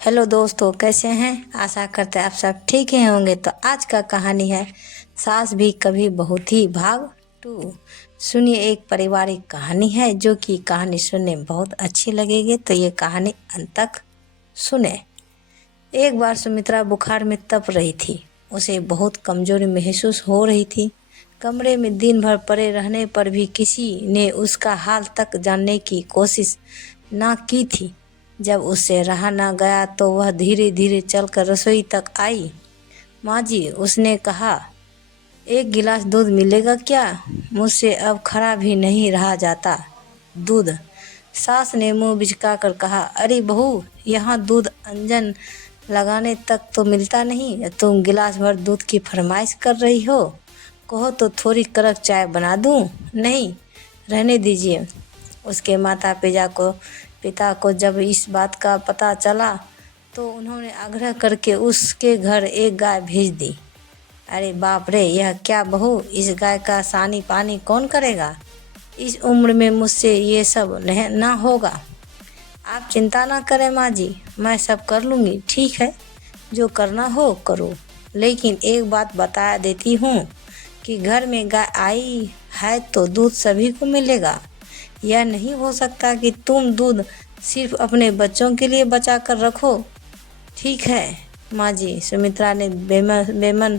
Hello दोस्तों, कैसे हैं? आशा करते हैं आप सब ठीक ही होंगे। तो आज का कहानी है सास भी कभी बहू थी भाग 2। सुनिए, एक पारिवारिक कहानी है जो कि कहानी सुनने में बहुत अच्छी लगेगी। तो ये कहानी अंत तक सुने। एक बार सुमित्रा बुखार में तप रही थी। उसे बहुत कमजोरी महसूस हो रही थी। कमरे में दिन भर पड़े रहने पर भी किसी ने उसका हाल तक जानने की कोशिश ना की थी। जब उससे रहा ना गया तो वह धीरे धीरे चलकर रसोई तक आई। माँ जी, उसने कहा, एक गिलास दूध मिलेगा क्या? मुझसे अब खड़ा भी नहीं रहा जाता दूध। सास ने मुंह बिचका कर कहा, अरे बहू, यहाँ दूध अंजन लगाने तक तो मिलता नहीं, तुम गिलास भर दूध की फरमाइश कर रही हो। कहो तो थोड़ी कड़क चाय बना दूं? नहीं, रहने दीजिए। उसके पिता को जब इस बात का पता चला तो उन्होंने आग्रह करके उसके घर एक गाय भेज दी। अरे बाप रे, यह क्या बहू, इस गाय का सानी पानी कौन करेगा? इस उम्र में मुझसे ये सब ना होगा। आप चिंता ना करें माँ जी, मैं सब कर लूँगी। ठीक है, जो करना हो करो, लेकिन एक बात बता देती हूँ कि घर में गाय आई है तो दूध सभी को मिलेगा। यह नहीं हो सकता कि तुम दूध सिर्फ अपने बच्चों के लिए बचा कर रखो। ठीक है माँ जी, सुमित्रा ने बेमन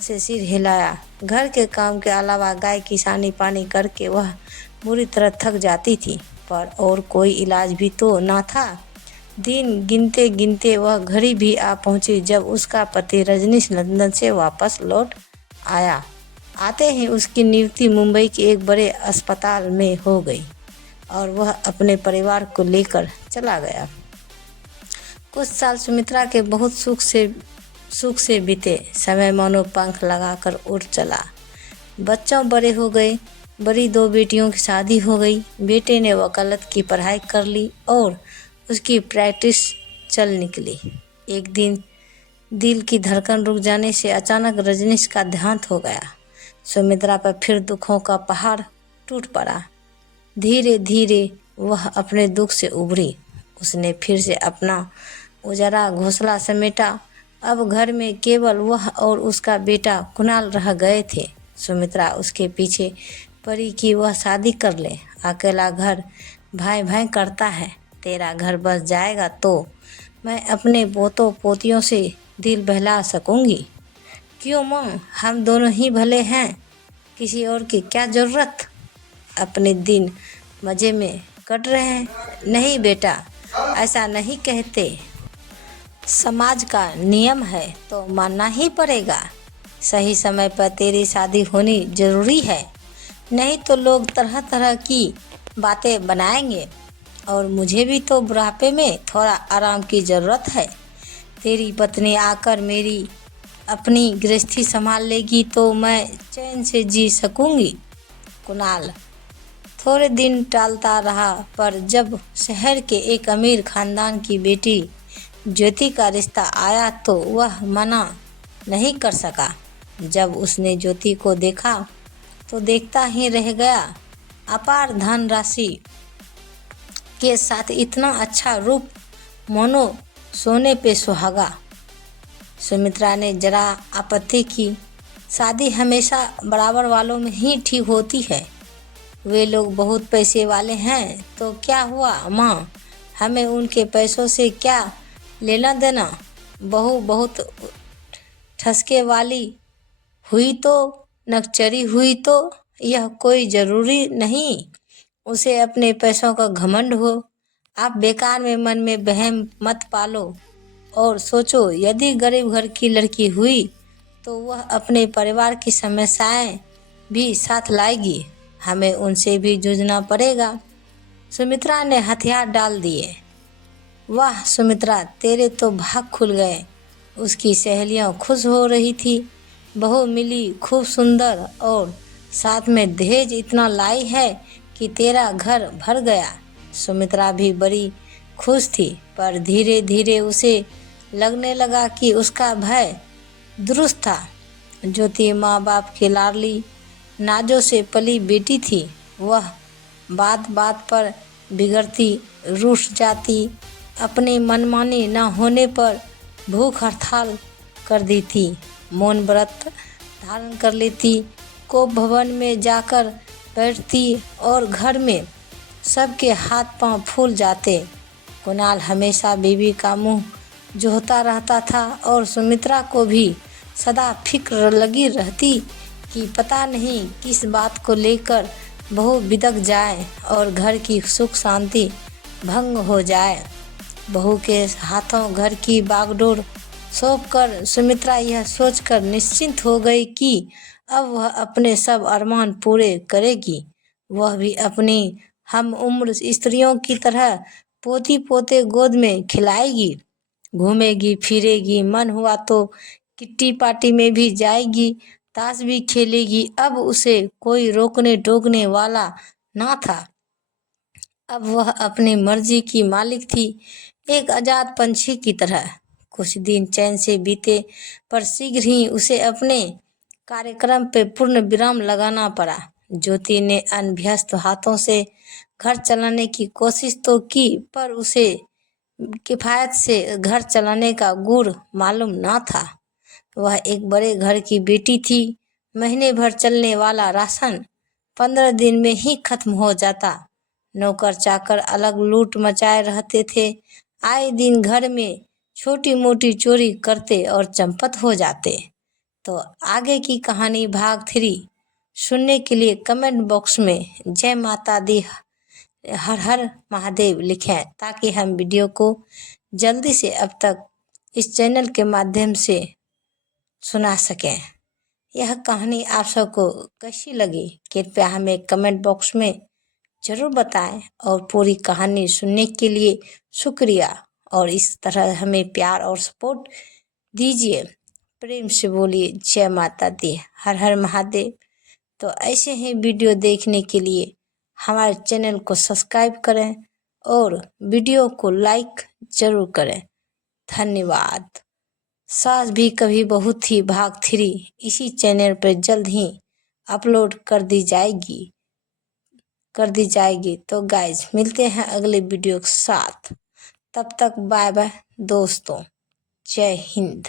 से सिर हिलाया। घर के काम के अलावा गाय की सानी पानी करके वह बुरी तरह थक जाती थी, पर और कोई इलाज भी तो ना था। दिन गिनते गिनते वह घड़ी भी आ पहुंची जब उसका पति रजनीश लंदन से वापस लौट आया। आते ही उसकी नियुक्ति मुंबई के एक बड़े अस्पताल में हो गई और वह अपने परिवार को लेकर चला गया। कुछ साल सुमित्रा के बहुत सुख से बीते। समय मानो पंख लगाकर उड़ चला। बच्चों बड़े हो गए। बड़ी 2 बेटियों की शादी हो गई। बेटे ने वकालत की पढ़ाई कर ली और उसकी प्रैक्टिस चल निकली। एक दिन दिल की धड़कन रुक जाने से अचानक रजनीश का देहांत हो गया। सुमित्रा पर फिर दुखों का पहाड़ टूट पड़ा। धीरे धीरे वह अपने दुख से उभरी। उसने फिर से अपना उजरा घोंसला समेटा। अब घर में केवल वह और उसका बेटा कुणाल रह गए थे। सुमित्रा उसके पीछे पड़ी कि वह शादी कर ले। अकेला घर भाई भाई करता है। तेरा घर बस जाएगा तो मैं अपने पोतों पोतियों से दिल बहला सकूंगी। क्यों माँ, हम दोनों ही भले हैं, किसी और की क्या ज़रूरत? अपने दिन मज़े में कट रहे हैं। नहीं बेटा, ऐसा नहीं कहते। समाज का नियम है तो मानना ही पड़ेगा। सही समय पर तेरी शादी होनी ज़रूरी है, नहीं तो लोग तरह तरह की बातें बनाएंगे और मुझे भी तो बुढ़ापे में थोड़ा आराम की ज़रूरत है। तेरी पत्नी आकर मेरी अपनी गृहस्थी संभाल लेगी तो मैं चैन से जी सकूंगी। कुणाल थोड़े दिन टालता रहा, पर जब शहर के एक अमीर खानदान की बेटी ज्योति का रिश्ता आया तो वह मना नहीं कर सका। जब उसने ज्योति को देखा तो देखता ही रह गया। अपार धन राशि के साथ इतना अच्छा रूप, मोनो सोने पे सुहागा। सुमित्रा ने जरा आपत्ति की, शादी हमेशा बराबर वालों में ही ठीक होती है। वे लोग बहुत पैसे वाले हैं तो क्या हुआ माँ, हमें उनके पैसों से क्या लेना देना। बहू बहुत ठसके वाली हुई तो नकचरी हुई तो यह कोई ज़रूरी नहीं उसे अपने पैसों का घमंड हो। आप बेकार में मन में वहम मत पालो और सोचो, यदि गरीब घर की लड़की हुई तो वह अपने परिवार की समस्याएं भी साथ लाएगी। हमें उनसे भी जूझना पड़ेगा। सुमित्रा ने हथियार डाल दिए। वाह सुमित्रा, तेरे तो भाग खुल गए। उसकी सहेलियां खुश हो रही थी। बहू मिली खूब सुंदर और साथ में दहेज इतना लाई है कि तेरा घर भर गया। सुमित्रा भी बड़ी खुश थी, पर धीरे धीरे उसे लगने लगा कि उसका भय दुरुस्त था। ज्योति माँ बाप की लाडली नाजों से पली बेटी थी। वह बात बात पर बिगड़ती, रूठ जाती। अपनी मनमानी न होने पर भूख हड़ताल कर दी थी, मौन व्रत धारण कर लेती, कोप भवन में जाकर बैठती और घर में सबके हाथ पांव फूल जाते। कुणाल हमेशा बीवी का मुंह जोहता रहता था और सुमित्रा को भी सदा फिक्र लगी रहती कि पता नहीं किस बात को लेकर बहू बिदक जाए और घर की सुख शांति भंग हो जाए। बहू के हाथों घर की बागडोर सौंपकर सुमित्रा यह सोचकर निश्चिंत हो गई कि अब वह अपने सब अरमान पूरे करेगी। वह भी अपनी हम उम्र स्त्रियों की तरह पोती पोते गोद में खिलाएगी, घूमेगी फिरेगी, मन हुआ तो किट्टी पार्टी में भी जाएगी, ताश भी खेलेगी। अब उसे कोई रोकने टोकने वाला ना था। अब वह अपनी मर्जी की मालिक थी, एक आजाद पंछी की तरह। कुछ दिन चैन से बीते, पर शीघ्र ही उसे अपने कार्यक्रम पे पूर्ण विराम लगाना पड़ा। ज्योति ने अनभ्यस्त हाथों से घर चलाने की कोशिश तो की, पर उसे किफायत से घर चलाने का गुर मालूम ना था। वह एक बड़े घर की बेटी थी। महीने भर चलने वाला राशन 15 दिन में ही खत्म हो जाता। नौकर चाकर अलग लूट मचाए रहते थे। आए दिन घर में छोटी मोटी चोरी करते और चंपत हो जाते। तो आगे की कहानी भाग 3 सुनने के लिए कमेंट बॉक्स में जय माता दी हर हर महादेव लिखें, ताकि हम वीडियो को जल्दी से अब तक इस चैनल के माध्यम से सुना सकें। यह कहानी आप सबको कैसी लगी कृपया हमें कमेंट बॉक्स में ज़रूर बताएं और पूरी कहानी सुनने के लिए शुक्रिया। और इस तरह हमें प्यार और सपोर्ट दीजिए। प्रेम से बोलिए जय माता दी हर हर महादेव। तो ऐसे ही वीडियो देखने के लिए हमारे चैनल को सब्सक्राइब करें और वीडियो को लाइक ज़रूर करें। धन्यवाद। सास भी कभी बहू थी भाग 3 इसी चैनल पर जल्द ही अपलोड कर दी जाएगी। तो गाइज मिलते हैं अगले वीडियो के साथ। तब तक बाय बाय दोस्तों। जय हिंद।